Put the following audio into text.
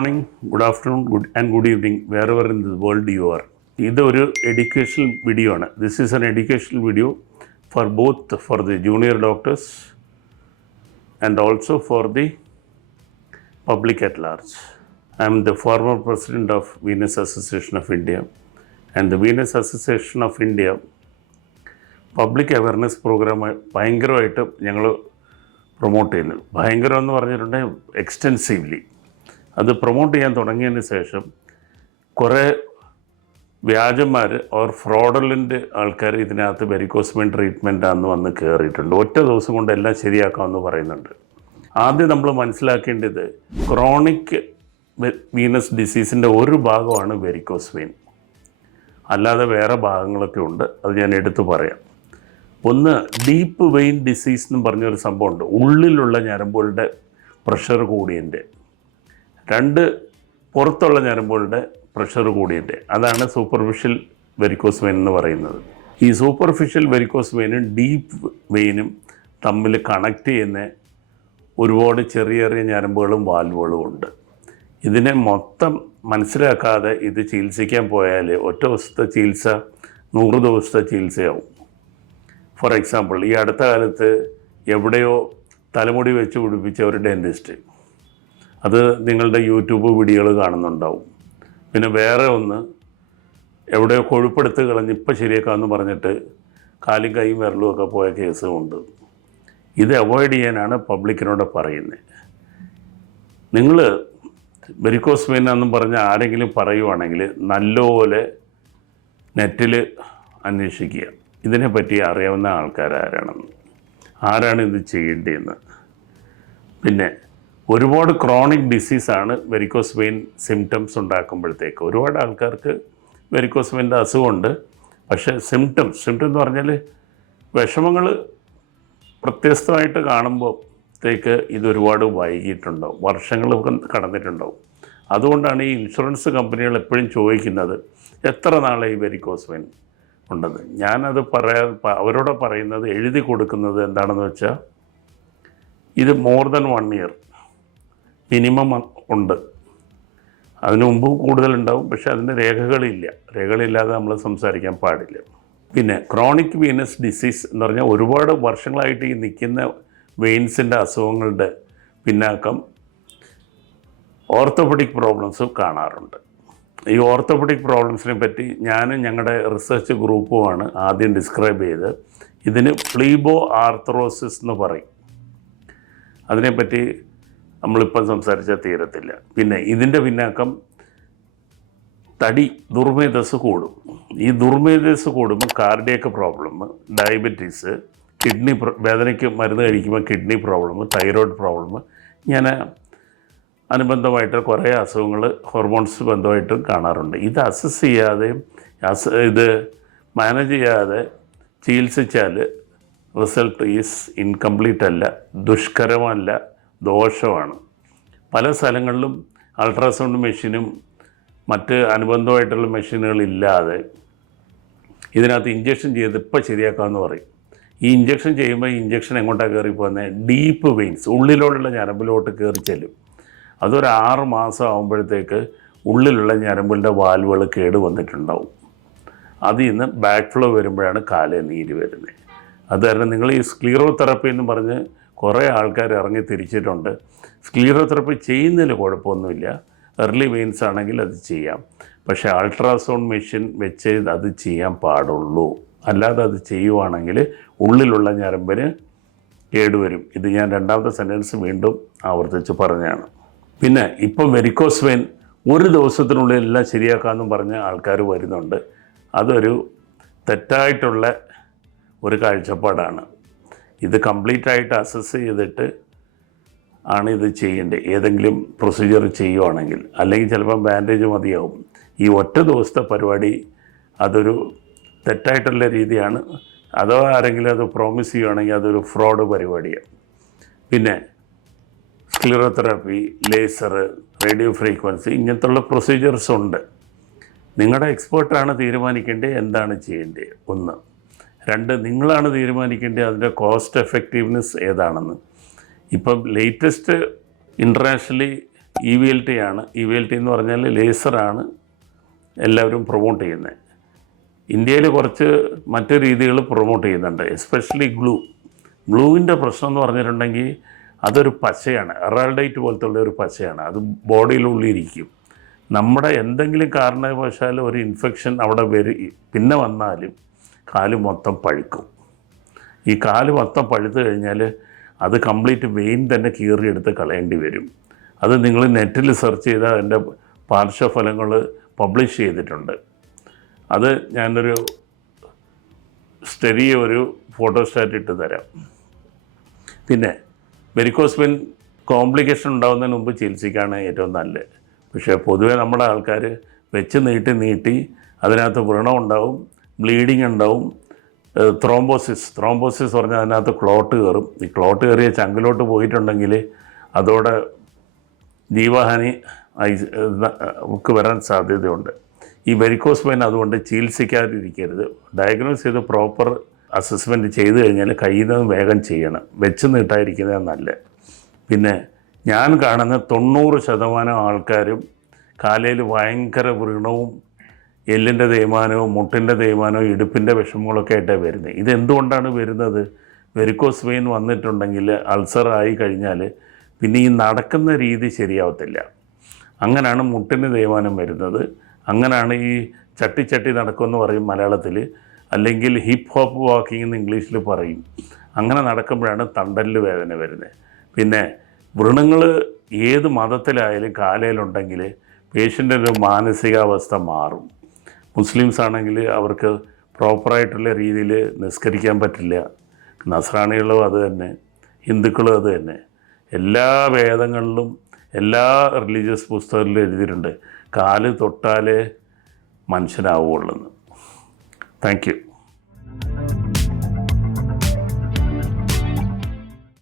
Morning good afternoon good and good evening wherever in the world you are ഇതൊരു educational video ആണ്. This is an educational video for both for the junior doctors and also for the public at large I'm the former president of Venous Association of India and the Venous Association of India public awareness programme ഭയങ്കരമായിട്ട് ഞങ്ങൾ promote ചെയ്യുന്നത് ഭയങ്കരം എന്ന് പറഞ്ഞിട്ടുണ്ടെങ്കിൽ extensively അത് promote ചെയ്യാൻ തുടങ്ങിയതിന് ശേഷം കുറേ വ്യാജന്മാർ ഓർ ഫ്രോഡലിന്റെ ആൾക്കാർ ഇതിനകത്ത് വെരിക്കോസ്മിൻ ട്രീറ്റ്മെന്റ് ആണെന്ന് വന്ന് കയറിയിട്ടുണ്ട് ഒറ്റ ദിവസം കൊണ്ട് എല്ലാം ശരിയാക്കാമെന്ന് പറയുന്നുണ്ട്. ആദ്യം നമ്മൾ മനസ്സിലാക്കേണ്ടത് ക്രോണിക് വീനസ് ഡിസീസിന്റെ ഒരു ഭാഗമാണ് വെരിക്കോസ് അല്ലാതെ വേറെ ഭാഗങ്ങളൊക്കെ ഉണ്ട്. അത് ഞാൻ എടുത്തു പറയാം. ഒന്ന് ഡീപ്പ് വെയിൻ ഡിസീസ് എന്ന് പറഞ്ഞൊരു സംഭവമുണ്ട്. ഉള്ളിലുള്ള ഞരമ്പുകളുടെ പ്രഷർ കൂടിയതിന്റെ രണ്ട് പുറത്തുള്ള ഞരമ്പുകളുടെ പ്രഷർ കൂടിയിട്ട് അതാണ് സൂപ്പർഫിഷ്യൽ വെരിക്കോസ് വെയിൻ എന്ന് പറയുന്നത്. ഈ സൂപ്പർഫിഷ്യൽ വെരിക്കോസ് വെയിനും ഡീപ്പ് വെയിനും തമ്മിൽ കണക്ട് ചെയ്യുന്ന ഒരുപാട് ചെറിയ ചെറിയ ഞരമ്പുകളും വാൽവുകളും ഉണ്ട്. ഇതിനെ മൊത്തം മനസ്സിലാക്കാതെ ഇത് ചികിത്സിക്കാൻ പോയാൽ ഒറ്റ ദിവസത്തെ ചികിത്സ നൂറ് ദിവസത്തെ ചികിത്സയാവും. ഫോർ എക്സാമ്പിൾ ഈ അടുത്ത കാലത്ത് എവിടെയോ തലമുടി വെച്ച് പിടിപ്പിച്ച ഒരു ഡെന്റിസ്റ്റ് അത് നിങ്ങളുടെ യൂട്യൂബ് വീഡിയോകൾ കാണുന്നുണ്ടാവും. പിന്നെ വേറെ ഒന്ന് എവിടെയോ കൊഴുപ്പെടുത്ത് കളഞ്ഞ് ഇപ്പം ശരിയാക്കാമെന്ന് പറഞ്ഞിട്ട് കാലും കൈയും വിരലും ഒക്കെ പോയ കേസുമുണ്ട്. ഇത് അവോയ്ഡ് ചെയ്യാനാണ് പബ്ലിക്കിനോട് പറയുന്നത് നിങ്ങൾ വെരിക്കോസ് വെയിൻ എന്നും പറഞ്ഞ് ആരെങ്കിലും പറയുവാണെങ്കിൽ നല്ലപോലെ നെറ്റിൽ അന്വേഷിക്കുക. ഇതിനെപ്പറ്റി അറിയാവുന്ന ആൾക്കാരാരാണെന്ന്. ആരാണ് ഇത് ചെയ്യേണ്ടതെന്ന്. പിന്നെ ഒരുപാട് ക്രോണിക് ഡിസീസാണ് വെരിക്കോസ് വെയിൻ സിംറ്റംസ് ഉണ്ടാക്കുമ്പോഴത്തേക്ക്. ഒരുപാട് ആൾക്കാർക്ക് വെരിക്കോസ് വെയിന്റെ അസുഖമുണ്ട്. പക്ഷേ സിംറ്റംസ് സിംറ്റം എന്ന് പറഞ്ഞാൽ വിഷമങ്ങൾ വ്യത്യസ്തമായിട്ട് കാണുമ്പോഴത്തേക്ക് ഇത് ഒരുപാട് വൈകിട്ടുണ്ടാവും വർഷങ്ങളൊക്കെ കടന്നിട്ടുണ്ടാവും. അതുകൊണ്ടാണ് ഈ ഇൻഷുറൻസ് കമ്പനികൾ എപ്പോഴും ചോദിക്കുന്നത് എത്ര നാളെ ഈ വെരിക്കോസ് വെയിൻ ഉണ്ടെന്ന് ഞാനത് പറയാ അവരോട് പറയുന്നത് എഴുതി കൊടുക്കുന്നത് എന്താണെന്ന് വെച്ചാൽ ഇത് more than one year minimum ഉണ്ട്. അതിനു മുമ്പ് കൂടുതലുണ്ടാവും പക്ഷേ അതിന്റെ രേഖകളില്ല. രേഖകളില്ലാതെ നമ്മൾ സംസാരിക്കാൻ പാടില്ല. പിന്നെ ക്രോണിക് വീനസ് ഡിസീസ് എന്ന് പറഞ്ഞാൽ ഒരുപാട് വർഷങ്ങളായിട്ട് ഈ നിൽക്കുന്ന വെയിൻസിന്റെ അസുഖങ്ങളുടെ പിന്നാക്കം ഓർത്തോപെഡിക് പ്രോബ്ലംസ് കാണാറുണ്ട്. ഈ ഓർത്തോപെഡിക് പ്രോബ്ലംസിനെ പറ്റി ഞാനും ഞങ്ങളുടെ റിസർച്ച് ഗ്രൂപ്പുമാണ് ആദ്യം ഡിസ്ക്രൈബ് ചെയ്ത്. ഇതിന് ഫ്ലീബോ ആർത്രോസിസ് എന്ന് പറയും. അതിനെപ്പറ്റി നമ്മളിപ്പം സംസാരിച്ചാൽ തീരത്തില്ല. പിന്നെ ഇതിന്റെ പിന്നാക്കം തടി ദുർമേധസ് കൂടും. ഈ ദുർമേധസ് കൂടുമ്പോൾ കാർഡിയക്ക് പ്രോബ്ലം ഡയബറ്റീസ് കിഡ്നി വേദനയ്ക്ക് മരുന്ന് കഴിക്കുമ്പോൾ കിഡ്നി പ്രോബ്ലം തൈറോയ്ഡ് പ്രോബ്ലം ഇങ്ങനെ അനുബന്ധമായിട്ട് കുറേ അസുഖങ്ങൾ ഹോർമോൺസ് ബന്ധമായിട്ടും കാണാറുണ്ട്. ഇത് അസസ് ചെയ്യാതെ അസ് ഇത് മാനേജ് ചെയ്യാതെ ചികിത്സിച്ചാൽ റിസൾട്ട് ഈസ് ഇൻകംപ്ലീറ്റ് അല്ല ദുഷ്കരമല്ല ദോഷമാണ്. പല സ്ഥലങ്ങളിലും അൾട്രാസൗണ്ട് മെഷീനും മറ്റ് അനുബന്ധമായിട്ടുള്ള മെഷീനുകളില്ലാതെ ഇതിനകത്ത് ഇഞ്ചക്ഷൻ ചെയ്ത് ഇപ്പം ശരിയാക്കാമെന്ന് പറയും. ഈ ഇഞ്ചക്ഷൻ ചെയ്യുമ്പോൾ ഇഞ്ചക്ഷൻ എങ്ങോട്ടാണ് കയറി പോകുന്നത്? ഡീപ്പ് വെയിൻസ് ഉള്ളിലോട്ടുള്ള ഞരമ്പിലോട്ട് കയറി ചെല്ലും. അതൊരു ആറ് മാസം ആകുമ്പോഴത്തേക്ക് ഉള്ളിലുള്ള ഞരമ്പിന്റെ വാൽവുകൾ കേട് വന്നിട്ടുണ്ടാവും. അതിൽ നിന്ന് ബാക്ക് ഫ്ലോ വരുമ്പോഴാണ് കാൽ നീര് വരുന്നത് അതുകാരണം നിങ്ങൾ ഈ സ്ക്ലീറോതെറപ്പി എന്ന് പറഞ്ഞ് കുറേ ആൾക്കാർ ഇറങ്ങി തിരിച്ചിട്ടുണ്ട്. സ്ക്ലീറോതെറപ്പി ചെയ്യുന്നതിൽ കുഴപ്പമൊന്നുമില്ല. എർലി വെയിൻസ് ആണെങ്കിൽ അത് ചെയ്യാം. പക്ഷേ അൾട്രാസൗണ്ട് മെഷീൻ വെച്ച് അത് ചെയ്യാൻ പാടുള്ളൂ. അല്ലാതെ അത് ചെയ്യുവാണെങ്കിൽ ഉള്ളിലുള്ള ഞരമ്പിന് കേടുവരും. ഇത് ഞാൻ രണ്ടാമത്തെ സെന്റൻസ് വീണ്ടും ആവർത്തിച്ച് പറഞ്ഞതാണ് പിന്നെ ഇപ്പം വെരിക്കോസ് വെയിൻ ഒരു ദിവസത്തിനുള്ളിൽ എല്ലാം ശരിയാക്കാമെന്നും പറഞ്ഞ് ആൾക്കാർ വരുന്നുണ്ട്. അതൊരു തെറ്റായിട്ടുള്ള ഒരു കാഴ്ചപ്പാടാണ്. ഇത് കംപ്ലീറ്റ് ആയിട്ട് അസസ് ചെയ്തിട്ട് ആണ് ഇത് ചെയ്യേണ്ടത് ഏതെങ്കിലും പ്രൊസീജിയർ ചെയ്യുവാണെങ്കിൽ അല്ലെങ്കിൽ ചിലപ്പം ബാൻഡേജ് മതിയാവും. ഈ ഒറ്റ ദിവസത്തെ പരിപാടി അതൊരു തെറ്റായിട്ടുള്ള രീതിയാണ്. അഥവാ ആരെങ്കിലും അത് പ്രോമിസ് ചെയ്യുവാണെങ്കിൽ അതൊരു ഫ്രോഡ് പരിപാടിയാണ്. പിന്നെ സ്ക്ലിറോതെറാപ്പി ലേസർ റേഡിയോ ഫ്രീക്വൻസി ഇങ്ങനത്തുള്ള പ്രൊസീജിയേഴ്സ് ഉണ്ട്. നിങ്ങളുടെ എക്സ്പേർട്ടാണ് തീരുമാനിക്കേണ്ടത് എന്താണ് ചെയ്യേണ്ടത്? ഒന്ന്. രണ്ട് നിങ്ങളാണ് തീരുമാനിക്കേണ്ടത് അതിന്റെ കോസ്റ്റ് എഫക്റ്റീവ്നെസ് ഏതാണെന്ന്. ഇപ്പം latest internationally E V L T ആണ്. ഇ വി എൽ ടി എന്ന് പറഞ്ഞാൽ ലേസറാണ് എല്ലാവരും പ്രൊമോട്ട് ചെയ്യുന്നത്. ഇന്ത്യയിൽ കുറച്ച് മറ്റു രീതികൾ പ്രൊമോട്ട് ചെയ്യുന്നുണ്ട്. എസ്പെഷ്യലി ഗ്ലൂ ഗ്ലൂവിന്റെ പ്രശ്നം എന്ന് പറഞ്ഞിട്ടുണ്ടെങ്കിൽ അതൊരു പശയാണ്. എറാൾഡൈറ്റ് പോലത്തെ ഉള്ള ഒരു പശയാണ്. അത് ബോഡിയിലുള്ളിരിക്കും നമ്മുടെ എന്തെങ്കിലും കാരണവശാൽ ഒരു ഇൻഫെക്ഷൻ അവിടെ വരി പിന്നെ വന്നാലും കാൽ മൊത്തം പഴുക്കും. ഈ കാൽ മൊത്തം പഴുത്ത് കഴിഞ്ഞാൽ അത് കംപ്ലീറ്റ് വെയിൻ തന്നെ കീറിയെടുത്ത് കളയേണ്ടി വരും. അത് നിങ്ങൾ നെറ്റിൽ സെർച്ച് ചെയ്താൽ അതിന്റെ പാർശ്വഫലങ്ങൾ പബ്ലിഷ് ചെയ്തിട്ടുണ്ട്. അത് ഞാനൊരു സ്റ്റെറിയ ഒരു ഫോട്ടോസ്റ്റാറ്റ് ഇട്ട് തരാം. പിന്നെ വെരിക്കോസ് വെയിൻ കോംപ്ലിക്കേഷൻ ഉണ്ടാകുന്നതിന് മുമ്പ് ചികിത്സിക്കുകയാണ് ഏറ്റവും നല്ലത്. പക്ഷേ പൊതുവേ നമ്മുടെ ആൾക്കാർ വെച്ച് നീട്ടി നീട്ടി അതിനകത്ത് വ്രണം ഉണ്ടാവും ബ്ലീഡിങ് ഉണ്ടാവും. ത്രോംബോസിസ് ത്രോംബോസിസ് പറഞ്ഞാൽ അതിനകത്ത് ക്ലോട്ട് കയറും. ഈ ക്ലോട്ട് കയറിയ ചങ്കിലോട്ട് പോയിട്ടുണ്ടെങ്കിൽ അതോടെ ജീവഹാനി ഒക്കെ വരാൻ സാധ്യതയുണ്ട്. ഈ വെരിക്കോസ് പെയിൻ അതുകൊണ്ട് ചികിത്സിക്കാതിരിക്കരുത്. ഡയഗ്നോസ് ചെയ്ത് പ്രോപ്പർ അസസ്മെന്റ് ചെയ്ത് കഴിഞ്ഞാൽ കഴിയുന്നതും വേഗം ചെയ്യണം. വെച്ച് നീട്ടാതിരിക്കുന്നത് നല്ല പിന്നെ ഞാൻ കാണുന്ന തൊണ്ണൂറ് ശതമാനം ആൾക്കാരും കാലയിൽ ഭയങ്കര വ്രണവും എല്ലിന്റെ തേയ്മാനവും മുട്ടിന്റെ തേയ്മാനവും ഇടുപ്പിന്റെ വിഷമങ്ങളൊക്കെ ആയിട്ടാണ് വരുന്നത്. ഇതെന്തുകൊണ്ടാണ് വരുന്നത്? വെരിക്കോസ് വെയിൻ വന്നിട്ടുണ്ടെങ്കിൽ അൾസർ ആയി കഴിഞ്ഞാൽ പിന്നെ ഈ നടക്കുന്ന രീതി ശരിയാവത്തില്ല. അങ്ങനെയാണ് മുട്ടിന് തേയ്മാനം വരുന്നത്. അങ്ങനെയാണ് ഈ ചട്ടി ചട്ടി നടക്കുമെന്ന് പറയും മലയാളത്തിൽ അല്ലെങ്കിൽ ഹിപ്പ് ഹോപ്പ് വാക്കിംഗ് എന്ന് ഇംഗ്ലീഷിൽ പറയും. അങ്ങനെ നടക്കുമ്പോഴാണ് തണ്ടലിൽ വേദന വരുന്നത്. പിന്നെ വൃണങ്ങൾ ഏത് മതത്തിലായാലും കാലയിലുണ്ടെങ്കിൽ പേഷ്യന്റെ ഒരു മാനസികാവസ്ഥ മാറും. മുസ്ലിംസ് ആണെങ്കിൽ അവർക്ക് പ്രോപ്പറായിട്ടുള്ള രീതിയിൽ നിസ്കരിക്കാൻ പറ്റില്ല. നസ്രാണികളും അത് തന്നെ ഹിന്ദുക്കളും അത് തന്നെ. എല്ലാ വേദങ്ങളിലും എല്ലാ റിലീജിയസ് പുസ്തകങ്ങളിലും എഴുതിയിട്ടുണ്ട്. കാൽ തൊട്ടാലേ മനുഷ്യനാവുകയുള്ളെന്ന് താങ്ക് യു